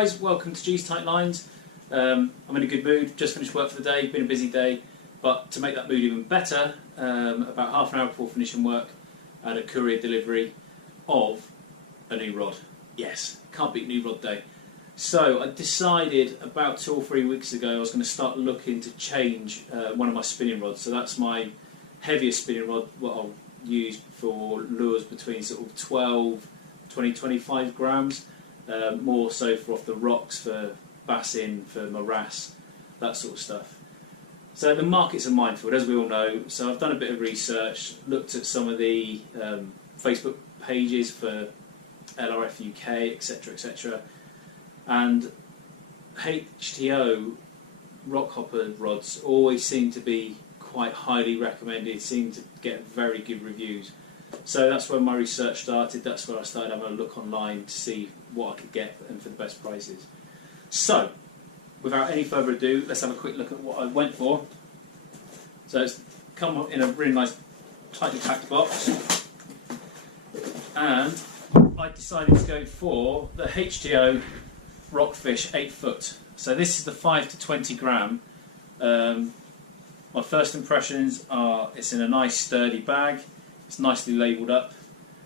guys, welcome to G's Tite Lines. I'm in a good mood, just finished work for the day, been a busy day, but to make that mood even better, about half an hour before finishing work, I had a courier delivery of a new rod. Yes, can't beat new rod day. So I decided about 2 or 3 weeks ago I was going to start looking to change one of my spinning rods. So that's my heaviest spinning rod, what I'll use for lures between sort of 12, 20, 25 grams. More so for off the rocks, for bassing, for morass, that sort of stuff. So the market's a minefield, as we all know. So I've done a bit of research, looked at some of the Facebook pages for LRF UK, etc., etc. And HTO Rockhopper rods always seem to be quite highly recommended, seem to get very good reviews. So that's where my research started, that's where I started having a look online to see what I could get and for the best prices. So, without any further ado, let's have a quick look at what I went for. So it's come in a really nice tightly packed box, and I decided to go for the HTO Rockfish 8 foot. So this is the 5 to 20 gram. My first impressions are it's in a nice sturdy bag. It's nicely labelled up,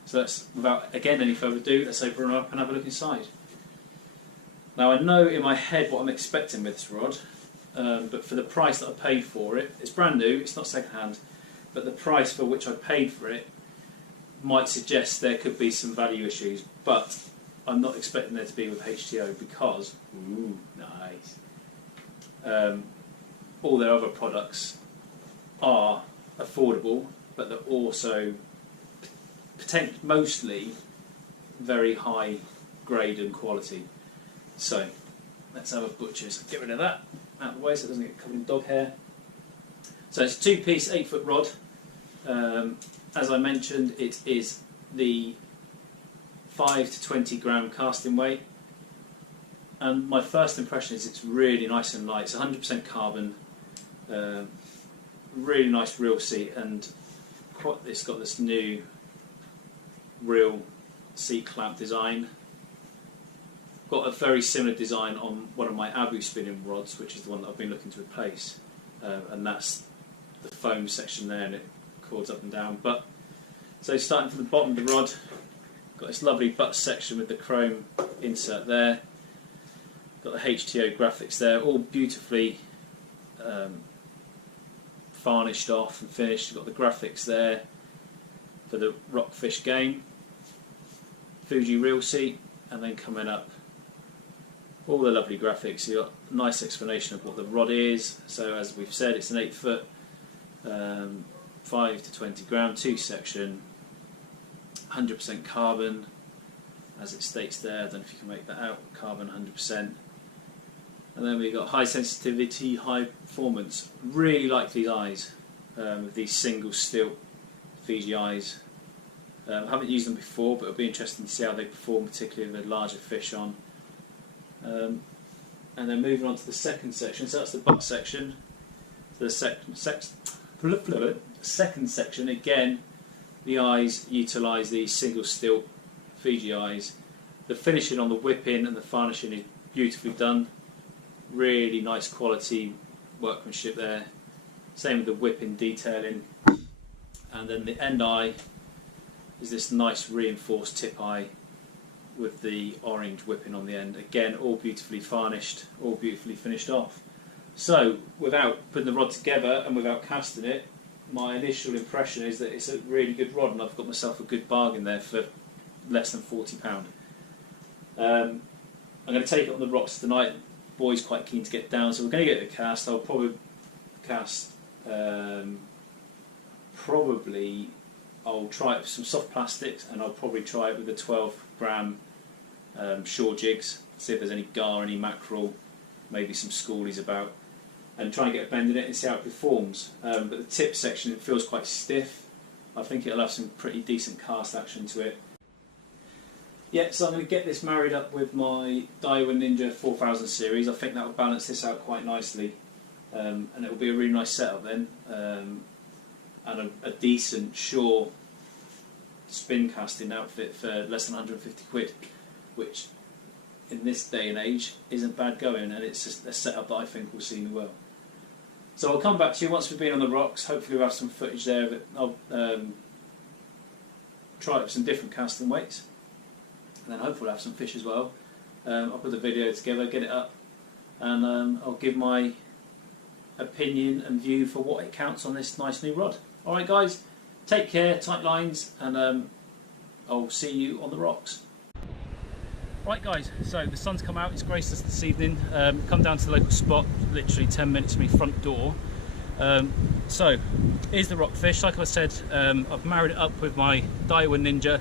so let's, without again any further ado, let's open it up and have a look inside. Now I know in my head what I'm expecting with this rod, but for the price that I paid for it, it's brand new, it's not second hand, but the price for which I paid for it might suggest there could be some value issues, but I'm not expecting there to be with HTO because, ooh, nice. All their other products are affordable, but they're also mostly very high grade and quality. So let's have a butcher's. Get rid of that out of the way so it doesn't get covered in dog hair. So it's a 2-piece 8-foot rod. As I mentioned, it is the 5 to 20 gram casting weight. And my first impression is it's really nice and light. It's 100% carbon. Really nice reel seat, and it's got this new reel seat clamp design. Got a very similar design on one of my Abu spinning rods, which is the one that I've been looking to replace, and that's the foam section there, and it cords up and down. But so starting from the bottom of the rod, got this lovely butt section with the chrome insert there. Got the HTO graphics there, all beautifully varnished off and finished. You've got the graphics there for the Rockfish game, Fuji reel seat, and then coming up all the lovely graphics. You've got a nice explanation of what the rod is. So as we've said, it's an 8 foot, 5 to 20 gram, 2 section, 100% carbon, as it states there. I don't know if you can make that out, carbon 100%. And then we've got high sensitivity, high performance. Really like these eyes, with these single stilt Fiji eyes. I haven't used them before, but it'll be interesting to see how they perform, particularly with larger fish on. And then moving on to the second section, so that's the butt section. So the second section, again, the eyes utilise these single stilt Fiji eyes. The finishing on the whipping and the varnishing is beautifully done. Really nice quality workmanship there. Same with the whipping detailing. And then the end eye is this nice reinforced tip eye with the orange whipping on the end. Again, all beautifully varnished, all beautifully finished off. So, without putting the rod together and without casting it, my initial impression is that it's a really good rod, and I've got myself a good bargain there for less than £40. I'm going to take it on the rocks tonight. Boy's quite keen to get down, so we're going to get the cast. I'll probably cast, I'll try it with some soft plastics, and I'll probably try it with the 12 gram shore jigs, see if there's any gar, any mackerel, maybe some schoolies about, and try and get a bend in it and see how it performs. But the tip section, it feels quite stiff. I think it'll have some pretty decent cast action to it. Yeah, so I'm going to get this married up with my Daiwa Ninja 4000 series. I think that will balance this out quite nicely, and it will be a really nice setup then, and a decent shore spin casting outfit for less than 150 quid, which in this day and age isn't bad going, and it's just a setup that I think will see me well. So I'll come back to you once we've been on the rocks. Hopefully we'll have some footage there of it. I'll try out some different casting weights, and then hopefully we'll have some fish as well. I'll put the video together, get it up, and I'll give my opinion and view for what it counts on this nice new rod. Alright guys, take care, tight lines, and I'll see you on the rocks. Right guys, so the sun's come out, it's graced us this evening. Come down to the local spot, literally 10 minutes from my front door. So, here's the rockfish. Like I said, I've married it up with my Daiwa Ninja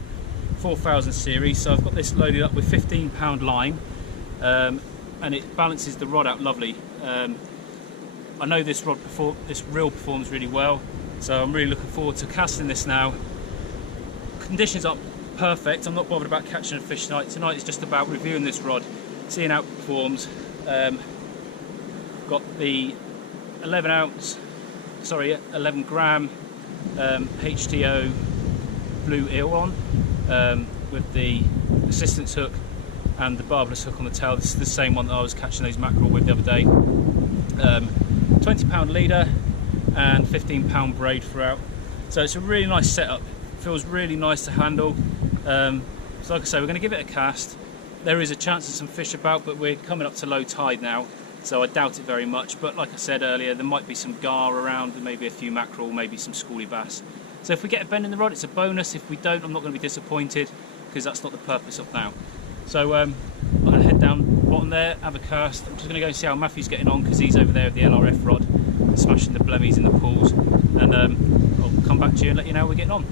4000 series. So I've got this loaded up with 15-pound line, and it balances the rod out lovely. I know this reel performs really well, so I'm really looking forward to casting this now. Conditions are perfect. I'm not bothered about catching a fish tonight. Tonight is just about reviewing this rod, seeing how it performs. Got the 11 gram HTO blue eel on, with the assistance hook and the barbless hook on the tail. This is the same one that I was catching those mackerel with the other day. 20-pound leader and 15-pound braid throughout. So it's a really nice setup. Feels really nice to handle. So like I say, we're going to give it a cast. There is a chance of some fish about, but we're coming up to low tide now, so I doubt it very much. But like I said earlier, there might be some gar around, maybe a few mackerel, maybe some schoolie bass. So if we get a bend in the rod, it's a bonus. If we don't, I'm not going to be disappointed, because that's not the purpose of now. So I'm going to head down bottom there, have a cast. I'm just going to go and see how Matthew's getting on, because he's over there with the LRF rod, smashing the blemmies in the pools. And I'll come back to you and let you know how we're getting on.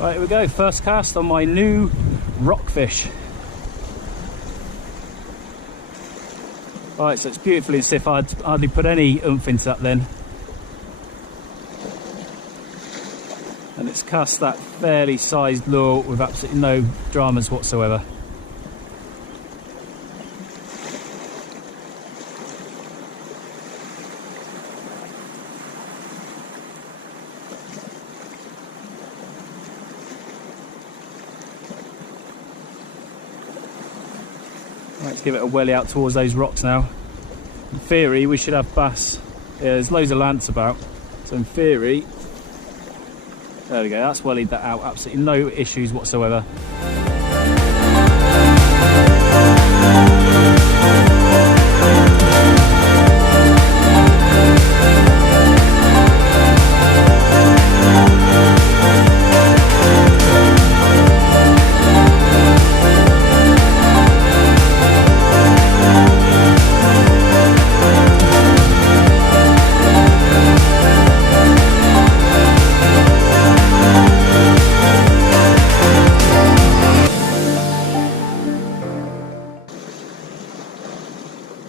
Right, here we go, first cast on my new rockfish. Right, so it's beautifully stiff. I'd hardly put any oomph into that then. And it's cast that fairly sized lure with absolutely no dramas whatsoever. Let's give it a welly out towards those rocks now. In theory, we should have bass. Yeah, there's loads of lance about, so in theory, there we go, that's wellied that out, absolutely no issues whatsoever.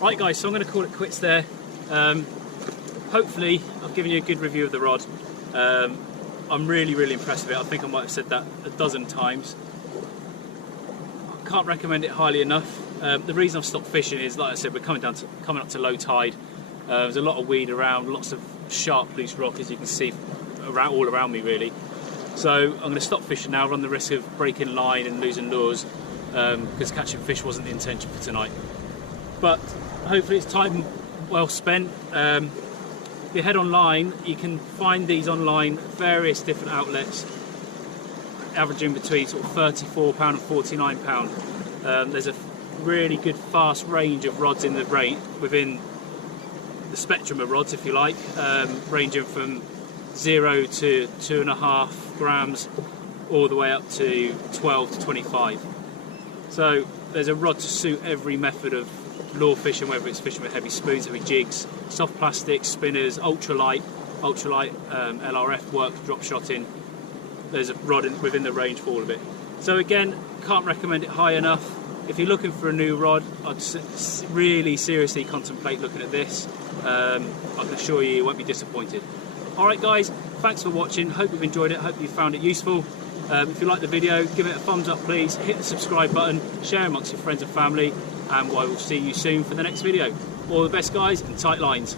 Right guys, so I'm going to call it quits there. Hopefully I've given you a good review of the rod. I'm really impressed with it. I think I might have said that a dozen times. I can't recommend it highly enough. The reason I've stopped fishing is, like I said, we're coming up to low tide. There's a lot of weed around, lots of sharp loose rock, as you can see all around me really. So I'm going to stop fishing now, run the risk of breaking line and losing lures, because catching fish wasn't the intention for tonight. But hopefully it's time well spent. If you head online, you can find these online, various different outlets, averaging between sort of £34 and £49. There's a really good fast range of rods in the rate within the spectrum of rods, if you like, ranging from 0 to 2.5 grams all the way up to 12 to 25. So there's a rod to suit every method of lure fishing, whether it's fishing with heavy spoons, heavy jigs, soft plastics, spinners, ultralight, LRF work, drop shotting. There's a rod within the range for all of it. So again, can't recommend it high enough. If you're looking for a new rod, I'd really seriously contemplate looking at this. I can assure you won't be disappointed. Alright guys, thanks for watching, hope you've enjoyed it, hope you found it useful. If you like the video, give it a thumbs up please, hit the subscribe button, share amongst your friends and family, and I will see you soon for the next video. All the best guys, and tight lines.